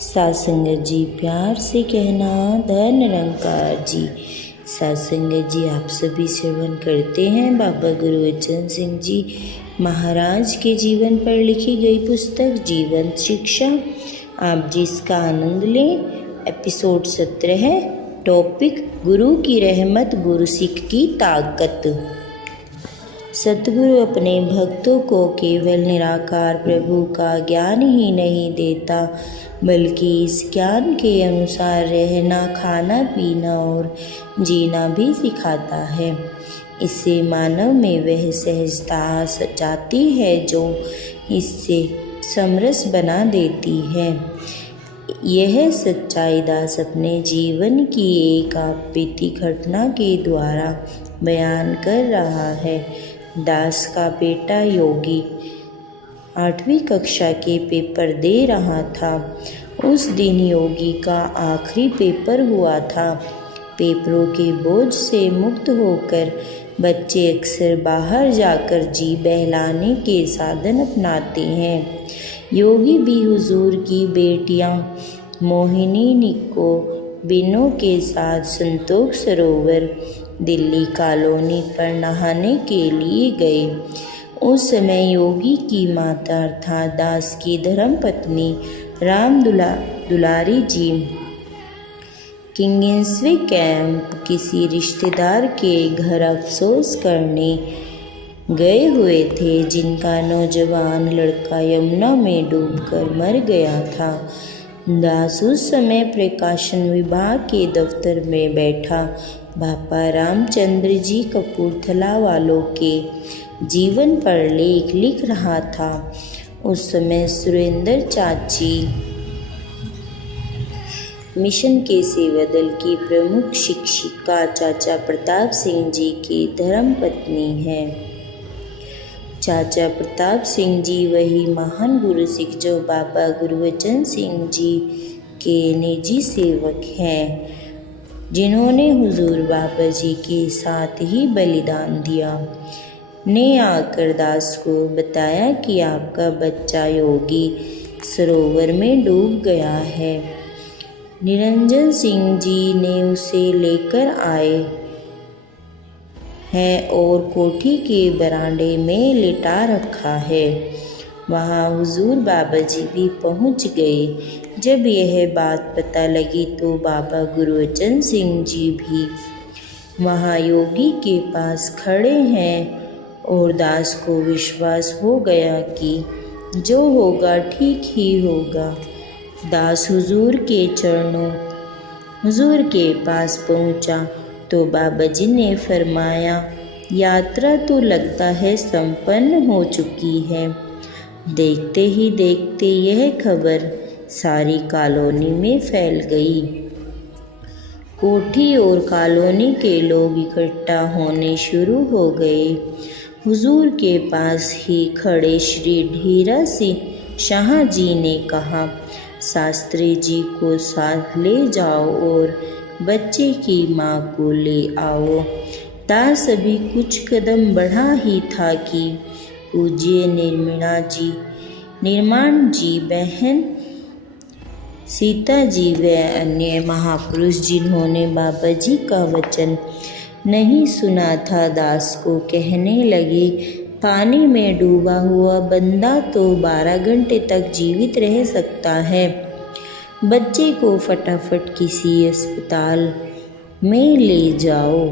सासंगत जी प्यार से कहना धन निरंकार जी। सासंगत जी आप सभी श्रवण करते हैं बाबा गुरबचन सिंह जी महाराज के जीवन पर लिखी गई पुस्तक जीवन शिक्षा। आप जिसका आनंद लें। एपिसोड 17 है। टॉपिक गुरु की रहमत, गुरु सिख की ताकत। सतगुरु अपने भक्तों को केवल निराकार प्रभु का ज्ञान ही नहीं देता, बल्कि इस ज्ञान के अनुसार रहना, खाना पीना और जीना भी सिखाता है। इससे मानव में वह सहजता जाती है जो इससे समरस बना देती है। यह सच्चाई दास अपने जीवन की एक आपबीती घटना के द्वारा बयान कर रहा है। दास का बेटा योगी 8वीं कक्षा के पेपर दे रहा था। उस दिन योगी का आखिरी पेपर हुआ था। पेपरों के बोझ से मुक्त होकर बच्चे अक्सर बाहर जाकर जी बहलाने के साधन अपनाते हैं। योगी भी हुजूर की बेटियां मोहिनी, निको, बिनो के साथ संतोष सरोवर दिल्ली कॉलोनी पर नहाने के लिए गए। उस समय योगी की माता अर्थात दास की धर्मपत्नी राम दुलारी जी किंग्सवे कैंप किसी रिश्तेदार के घर अफसोस करने गए हुए थे, जिनका नौजवान लड़का यमुना में डूबकर मर गया था। दास उस समय प्रकाशन विभाग के दफ्तर में बैठा बापा रामचंद्र जी कपूरथला वालों के जीवन पर लेख लिख रहा था। उस समय सुरेंद्र चाची मिशन के सेवा दल की प्रमुख शिक्षिका चाचा प्रताप सिंह जी की धर्मपत्नी है। चाचा प्रताप सिंह जी वही महान गुरु सिख जो बाबा गुरबचन सिंह जी के निजी सेवक हैं, जिन्होंने हुजूर बाबा जी के साथ ही बलिदान दिया। ने आकर दास को बताया कि आपका बच्चा योगी सरोवर में डूब गया है। निरंजन सिंह जी ने उसे लेकर आए हैं और कोठी के बरामदे में लिटा रखा है। वहाँ हुजूर बाबा जी भी पहुँच गए। जब यह बात पता लगी तो बाबा गुरबचन सिंह जी भी वहाँ योगी के पास खड़े हैं और दास को विश्वास हो गया कि जो होगा ठीक ही होगा। दास हुजूर के पास पहुँचा तो बाबा जी ने फरमाया, यात्रा तो लगता है संपन्न हो चुकी है। देखते ही देखते यह खबर सारी कॉलोनी में फैल गई। कोठी और कॉलोनी के लोग इकट्ठा होने शुरू हो गए। हुजूर के पास ही खड़े श्री ढीरा सिंह शाह जी ने कहा, शास्त्री जी को साथ ले जाओ और बच्चे की माँ को ले आओ। दास अभी कुछ कदम बढ़ा ही था कि पूज्य निर्माण जी, बहन सीता जी व अन्य महापुरुष जिन्होंने बाबा जी का वचन नहीं सुना था, दास को कहने लगे, पानी में डूबा हुआ बंदा तो 12 घंटे तक जीवित रह सकता है। बच्चे को फटाफट किसी अस्पताल में ले जाओ।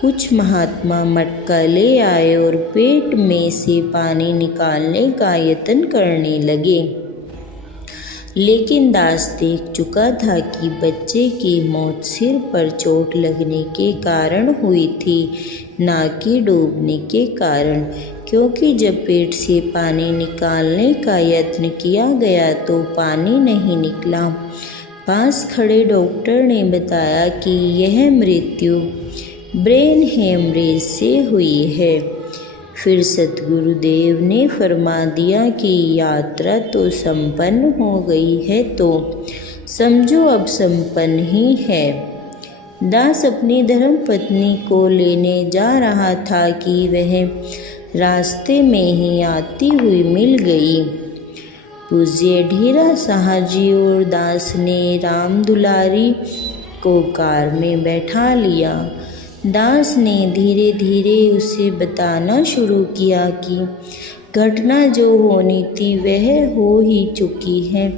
कुछ महात्मा मटका ले आए और पेट में से पानी निकालने का यत्न करने लगे, लेकिन दास देख चुका था कि बच्चे की मौत सिर पर चोट लगने के कारण हुई थी, ना कि डूबने के कारण, क्योंकि जब पेट से पानी निकालने का यत्न किया गया तो पानी नहीं निकला। पास खड़े डॉक्टर ने बताया कि यह मृत्यु ब्रेन हेमरेज से हुई है। फिर सतगुरुदेव ने फरमा दिया कि यात्रा तो संपन्न हो गई है, तो समझो अब संपन्न ही है। दास अपनी धर्मपत्नी को लेने जा रहा था कि वह रास्ते में ही आती हुई मिल गई। पूज्य ढेरा साहजी और दास ने राम दुलारी को कार में बैठा लिया। दास ने धीरे धीरे उसे बताना शुरू किया कि घटना जो होनी थी वह हो ही चुकी है।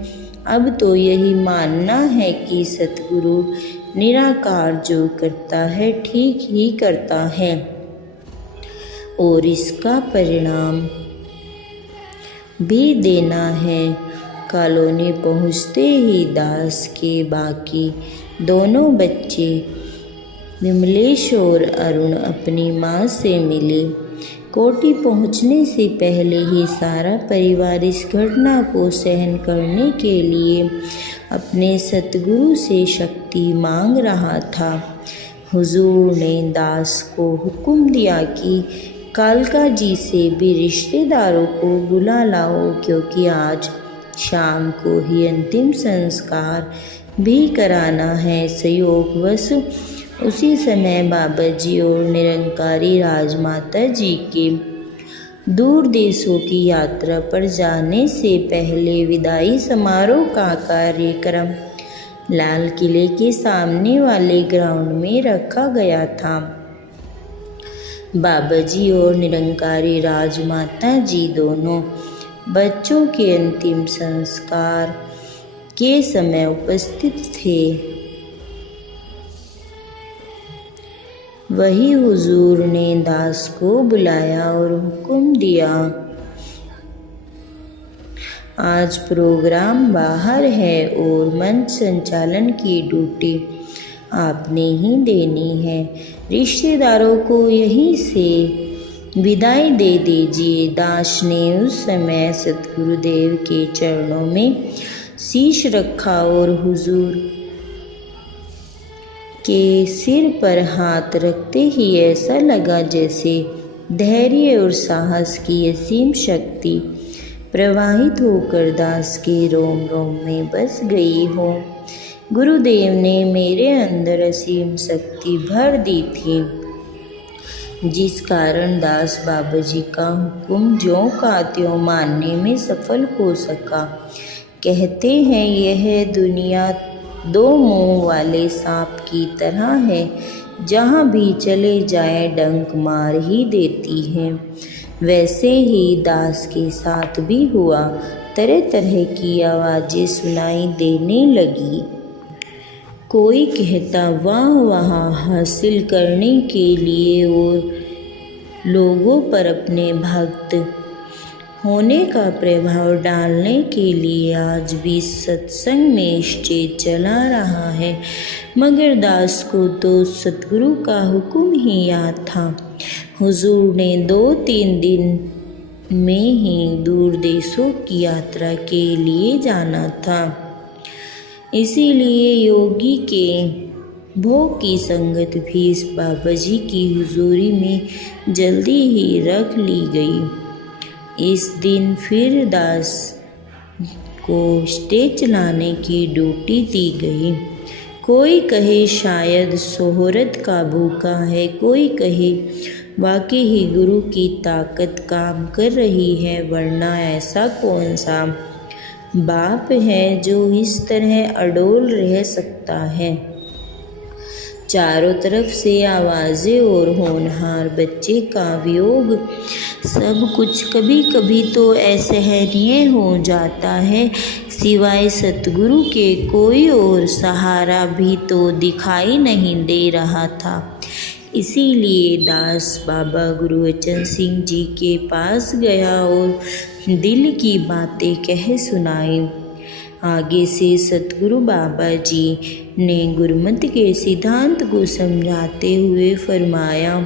अब तो यही मानना है कि सतगुरु निराकार जो करता है ठीक ही करता है और इसका परिणाम भी देना है। कॉलोनी पहुँचते ही दास के बाकी दोनों बच्चे विमलेश और अरुण अपनी माँ से मिले। कोठी पहुँचने से पहले ही सारा परिवार इस घटना को सहन करने के लिए अपने सतगुरु से शक्ति मांग रहा था। हुजूर ने दास को हुक्म दिया कि कालका जी से भी रिश्तेदारों को बुला लाओ, क्योंकि आज शाम को ही अंतिम संस्कार भी कराना है। संयोगवश उसी समय बाबा जी और निरंकारी राजमाता जी के दूर देशों की यात्रा पर जाने से पहले विदाई समारोह का कार्यक्रम लाल किले के सामने वाले ग्राउंड में रखा गया था। बाबा जी और निरंकारी राजमाता जी दोनों बच्चों के अंतिम संस्कार के समय उपस्थित थे। वही हुजूर ने दास को बुलाया और हुक्म दिया, आज प्रोग्राम बाहर है और मंच संचालन की ड्यूटी आपने ही देनी है। रिश्तेदारों को यहीं से विदाई दे दीजिए। दास ने उस समय सतगुरुदेव के चरणों में शीश रखा और हुजूर के सिर पर हाथ रखते ही ऐसा लगा जैसे धैर्य और साहस की असीम शक्ति प्रवाहित होकर दास के रोम रोम में बस गई हो। गुरुदेव ने मेरे अंदर असीम शक्ति भर दी थी, जिस कारण दास बाबा जी का हुक्म ज्यों का त्यों मानने में सफल हो सका। कहते हैं यह दुनिया दो मुंह वाले सांप की तरह है, जहाँ भी चले जाए डंक मार ही देती है। वैसे ही दास के साथ भी हुआ। तरह तरह की आवाज़ें सुनाई देने लगी। कोई कहता वाह वाह हासिल करने के लिए और लोगों पर अपने भक्त होने का प्रभाव डालने के लिए आज भी सत्संग में स्टेज चला रहा है। मगर दास को तो सतगुरु का हुक्म ही याद था। हुजूर ने 2-3 दिन में ही दूर देशों की यात्रा के लिए जाना था, इसीलिए योगी के भोग की संगत भी इस बाबा जी की हुजूरी में जल्दी ही रख ली गई। इस दिन फिर दास को स्टेज चलाने की ड्यूटी दी गई। कोई कहे शायद शोहरत का भूखा है, कोई कहे वाकई ही गुरु की ताकत काम कर रही है, वरना ऐसा कौन सा बाप है जो इस तरह अडोल रह सकता है। चारों तरफ से आवाज़ें और होनहार बच्चे का वियोग, सब कुछ कभी कभी तो असहनीय हो जाता है। सिवाय सतगुरु के कोई और सहारा भी तो दिखाई नहीं दे रहा था। इसीलिए दास बाबा गुरुवचन सिंह जी के पास गया और दिल की बातें कह सुनाई। आगे से सतगुरु बाबा जी ने गुरुमत के सिद्धांत को समझाते हुए फरमाया,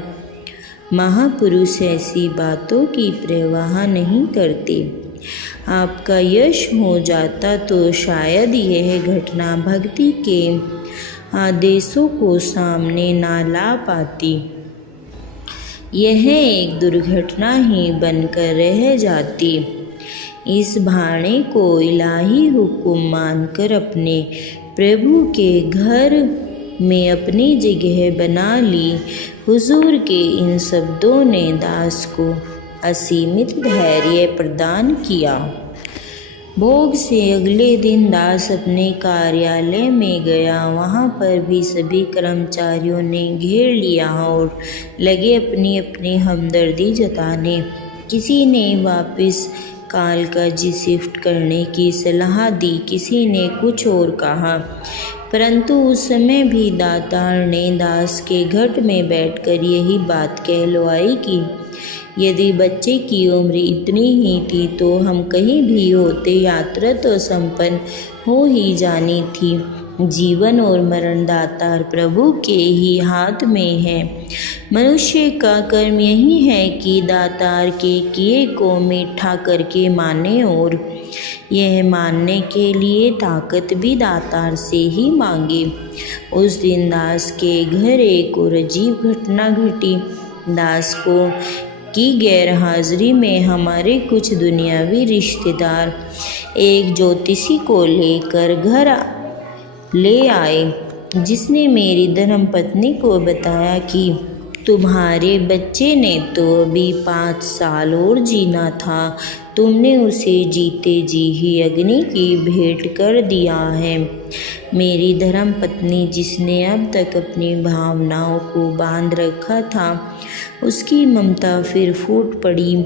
महापुरुष ऐसी बातों की परवाह नहीं करते। आपका यश हो जाता तो शायद यह घटना भक्ति के आदेशों को सामने ना ला पाती। यह एक दुर्घटना ही बनकर रह जाती। इस भाणे को इलाही हुक्म मानकर अपने प्रभु के घर में अपनी जगह बना ली। हुजूर के इन शब्दों ने दास को असीमित धैर्य प्रदान किया। भोग से अगले दिन दास अपने कार्यालय में गया। वहाँ पर भी सभी कर्मचारियों ने घेर लिया और लगे अपनी अपनी हमदर्दी जताने। किसी ने वापस कालकाजी शिफ्ट करने की सलाह दी, किसी ने कुछ और कहा। परंतु उस समय भी दातार ने दास के घट में बैठकर यही बात कहलवाई कि यदि बच्चे की उम्र इतनी ही थी तो हम कहीं भी होते यात्रा तो संपन्न हो ही जानी थी। जीवन और मरण दातार प्रभु के ही हाथ में है। मनुष्य का कर्म यही है कि दातार के किए को मीठा करके माने, और यह मानने के लिए ताकत भी दातार से ही मांगे। उस दिन दास के घर एक और अजीब घटना घटी। दास को की गैरहाजिरी में हमारे कुछ दुनियावी रिश्तेदार एक ज्योतिषी को लेकर घर ले आए, जिसने मेरी धर्मपत्नी को बताया कि तुम्हारे बच्चे ने तो अभी 5 साल और जीना था, तुमने उसे जीते जी ही अग्नि की भेंट कर दिया है। मेरी धर्मपत्नी, जिसने अब तक अपनी भावनाओं को बांध रखा था, उसकी ममता फिर फूट पड़ी।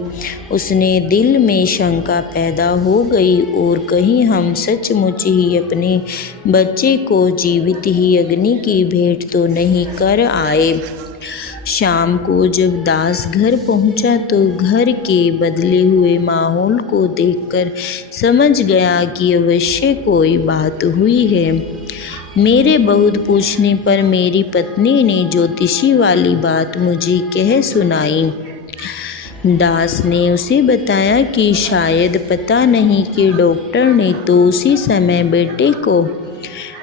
उसने दिल में शंका पैदा हो गई और कहीं हम सचमुच ही अपने बच्चे को जीवित ही अग्नि की भेंट तो नहीं कर आए। शाम को जब दास घर पहुंचा तो घर के बदले हुए माहौल को देखकर समझ गया कि अवश्य कोई बात हुई है। मेरे बहुत पूछने पर मेरी पत्नी ने ज्योतिषी वाली बात मुझे कह सुनाई। दास ने उसे बताया कि शायद पता नहीं कि डॉक्टर ने तो उसी समय बेटे को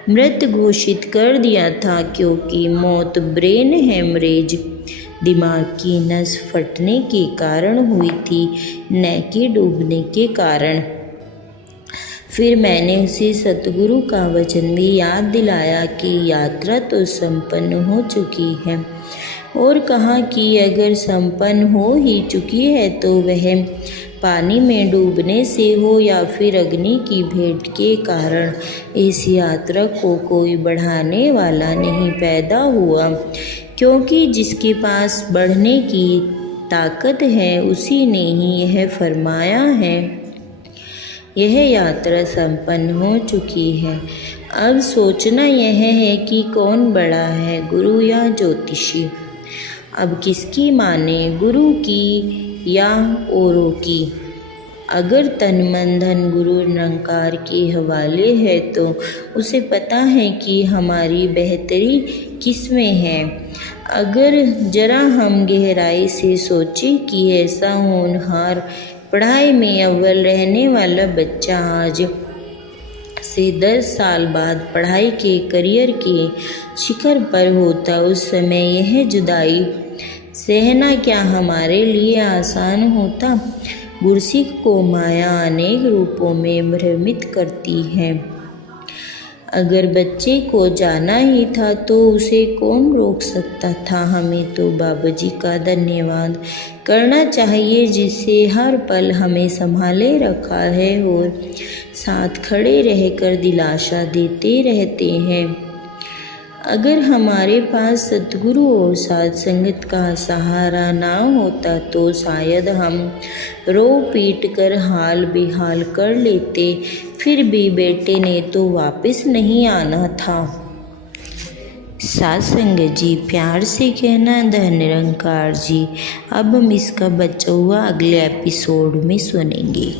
मृत घोषित कर दिया था, क्योंकि मौत ब्रेन हेमरेज, दिमाग की नस फटने के कारण हुई थी, न कि डूबने के कारण। फिर मैंने उसे सतगुरु का वचन भी याद दिलाया कि यात्रा तो संपन्न हो चुकी है, और कहा कि अगर संपन्न हो ही चुकी है तो वह पानी में डूबने से हो या फिर अग्नि की भेंट के कारण इस यात्रा को कोई बढ़ाने वाला नहीं पैदा हुआ, क्योंकि जिसके पास बढ़ने की ताकत है उसी ने ही यह फरमाया है। यह यात्रा संपन्न हो चुकी है। अब सोचना यह है कि कौन बड़ा है, गुरु या ज्योतिषी। अब किसकी माने, गुरु की या औरों की? अगर तन मन धन गुरु निरंकार के हवाले है तो उसे पता है कि हमारी बेहतरी किस में है। अगर जरा हम गहराई से सोचें कि ऐसा होनहार, पढ़ाई में अव्वल रहने वाला बच्चा आज से 10 साल बाद पढ़ाई के करियर के शिखर पर होता, उस समय यह जुदाई सहना क्या हमारे लिए आसान होता? गुरसिक को माया अनेक रूपों में भ्रमित करती है। अगर बच्चे को जाना ही था तो उसे कौन रोक सकता था? हमें तो बाबा जी का धन्यवाद करना चाहिए, जिसे हर पल हमें संभाले रखा है और साथ खड़े रहकर दिलासा देते रहते हैं। अगर हमारे पास सतगुरु और साथ संगत का सहारा ना होता तो शायद हम रो पीट कर हाल बेहाल कर लेते। फिर भी बेटे ने तो वापस नहीं आना था। साथ संगत जी, प्यार से कहना धन निरंकार जी। अब हम इसका बचा हुआ अगले एपिसोड में सुनेंगे।